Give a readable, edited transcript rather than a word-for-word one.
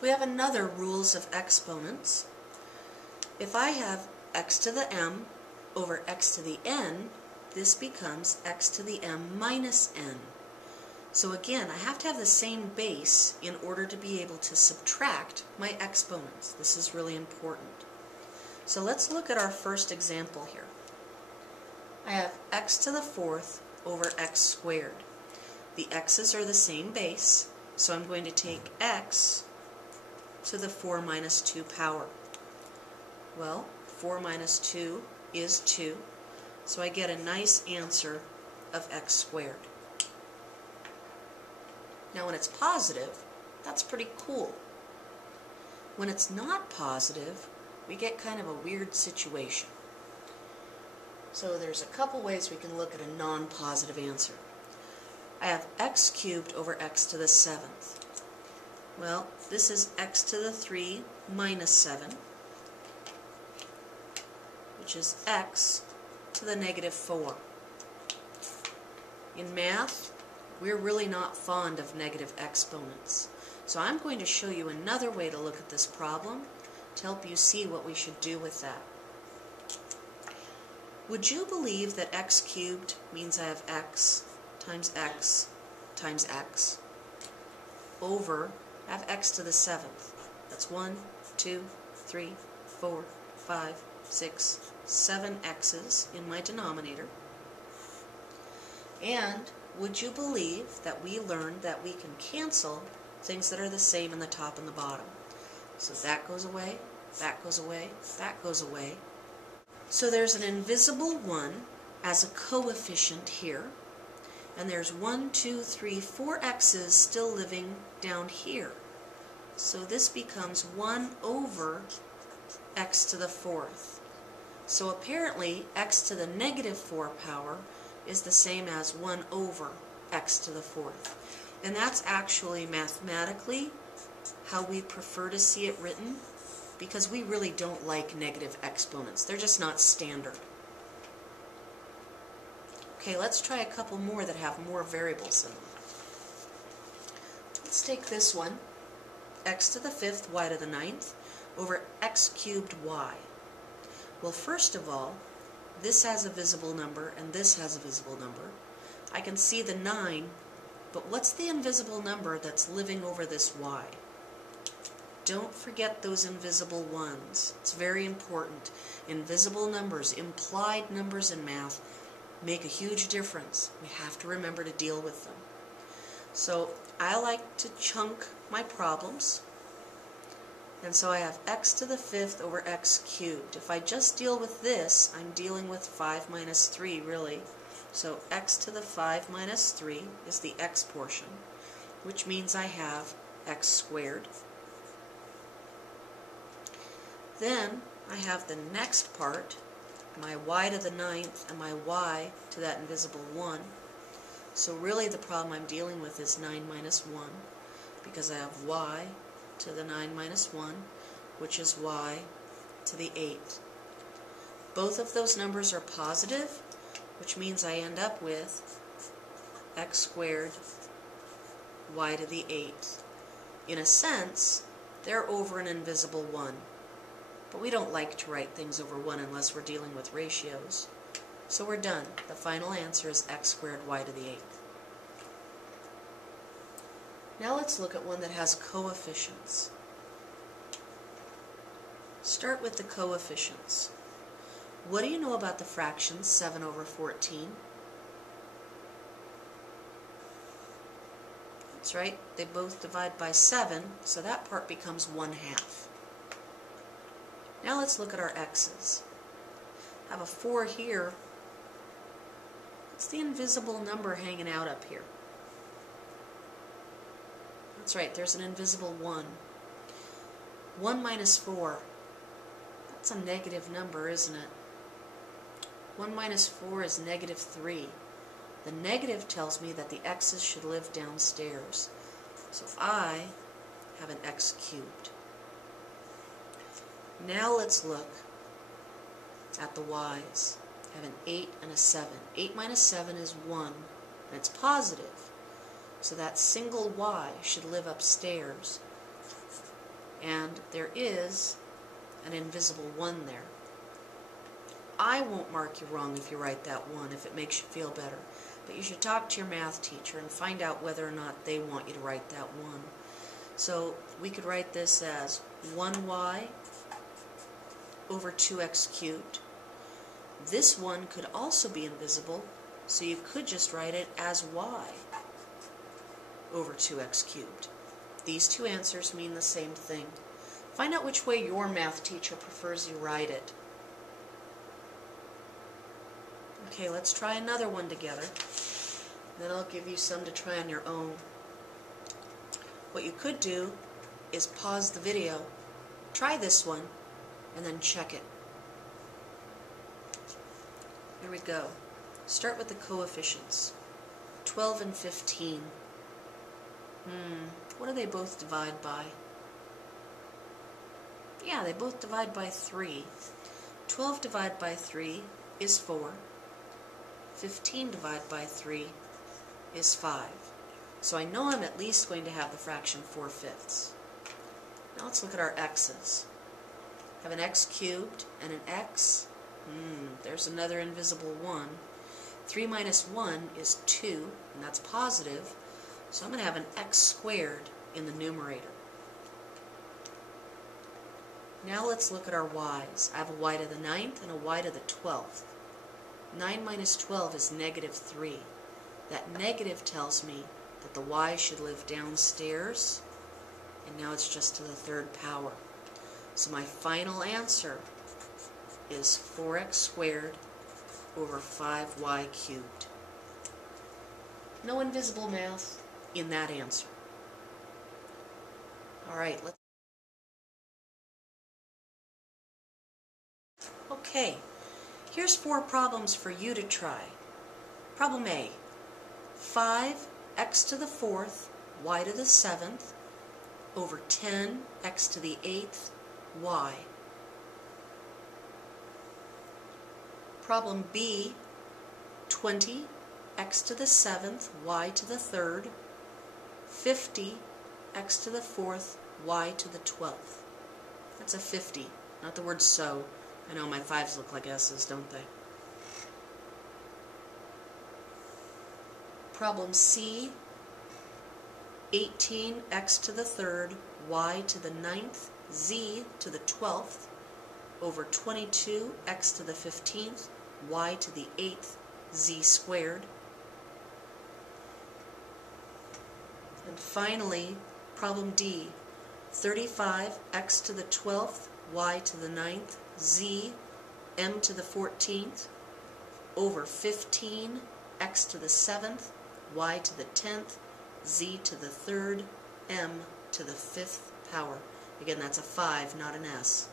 We have another rules of exponents. If I have x to the m over x to the n, this becomes x to the m minus n. So again, I have to have the same base in order to be able to subtract my exponents. This is really important. So let's look at our first example here. I have x to the fourth over x squared. The x's are the same base, so I'm going to take x to the 4 minus 2 power. Well, 4 minus 2 is 2, so I get a nice answer of x squared. Now when it's positive, that's pretty cool. When it's not positive, we get kind of a weird situation. So there's a couple ways we can look at a non-positive answer. I have x cubed over x to the 7th. Well, this is x to the 3 minus 7, which is x to the negative 4. In math, we're really not fond of negative exponents. So I'm going to show you another way to look at this problem to help you see what we should do with that. Would you believe that x cubed means I have x times x times x over, I have x to the 7th. That's 1, 2, 3, 4, 5, 6, 7 x's in my denominator. And would you believe that we learned that we can cancel things that are the same in the top and the bottom? So that goes away, that goes away, that goes away. So there's an invisible 1 as a coefficient here, and there's 1, 2, 3, 4 x's still living down here. So this becomes 1 over x to the 4th. So apparently x to the negative 4 power is the same as 1 over x to the 4th. And that's actually mathematically how we prefer to see it written, because we really don't like negative exponents. They're just not standard. Okay, let's try a couple more that have more variables in them. Let's take this one, x to the 5th, y to the 9th, over x cubed y. Well, first of all, this has a visible number and this has a visible number. I can see the 9, but what's the invisible number that's living over this y? Don't forget those invisible ones. It's very important. Invisible numbers, implied numbers in math, make a huge difference. We have to remember to deal with them. So I like to chunk my problems. And so I have x to the 5th over x cubed. If I just deal with this, I'm dealing with 5 minus 3, really. So x to the 5 minus 3 is the x portion, which means I have x squared. Then I have the next part, my y to the 9th and my y to that invisible 1. So really the problem I'm dealing with is 9 minus 1, because I have y to the 9 minus 1, which is y to the 8th. Both of those numbers are positive, which means I end up with x squared y to the 8th. In a sense, they're over an invisible 1. But we don't like to write things over 1 unless we're dealing with ratios. So we're done. The final answer is x squared y to the 8th. Now let's look at one that has coefficients. Start with the coefficients. What do you know about the fractions 7 over 14? That's right, they both divide by 7, so that part becomes 1/2. Now let's look at our x's. I have a 4 here. What's the invisible number hanging out up here? That's right, there's an invisible 1. 1 minus 4. That's a negative number, isn't it? 1 minus 4 is negative 3. The negative tells me that the x's should live downstairs. So I have an x cubed. Now let's look at the y's. I have an 8 and a 7. 8 minus 7 is 1, and it's positive. So that single y should live upstairs. and there is an invisible 1 there. I won't mark you wrong if you write that 1, if it makes you feel better. But you should talk to your math teacher and find out whether or not they want you to write that 1. So we could write this as 1y over 2x cubed. This 1 could also be invisible, so you could just write it as y over 2x cubed. These two answers mean the same thing. Find out which way your math teacher prefers you write it. Okay, let's try another one together. Then I'll give you some to try on your own. What you could do is pause the video, try this one, and then check it. Here we go. Start with the coefficients. 12 and 15. What do they both divide by? Yeah, they both divide by 3. 12 divided by 3 is 4. 15 divided by 3 is 5. So I know I'm at least going to have the fraction 4/5. Now let's look at our x's. I have an x cubed and an x. There's another invisible 1. 3 minus 1 is 2, and that's positive. So I'm going to have an x squared in the numerator. Now let's look at our y's. I have a y to the 9th and a y to the 12th. 9 minus 12 is negative 3. That negative tells me that the y should live downstairs, and now it's just to the 3rd power. So my final answer is 4x squared over 5y cubed. No invisible math in that answer. Alright, let's... Okay, here's 4 problems for you to try. Problem A. 5x to the 4th, y to the 7th, over 10x to the 8th, y. Problem B. 20x to the 7th, y to the 3rd, 50x to the 4th, y to the 12th. That's a 50, not the word so. I know my 5s look like s's, don't they? Problem C. 18x to the 3rd, y to the 9th, z to the 12th, over 22x to the 15th, y to the 8th, z squared. And finally, problem D. 35x to the 12th, y to the 9th, z, m to the 14th, over 15x to the 7th, y to the 10th, z to the 3rd, m to the 5th power. Again, that's a 5, not an s.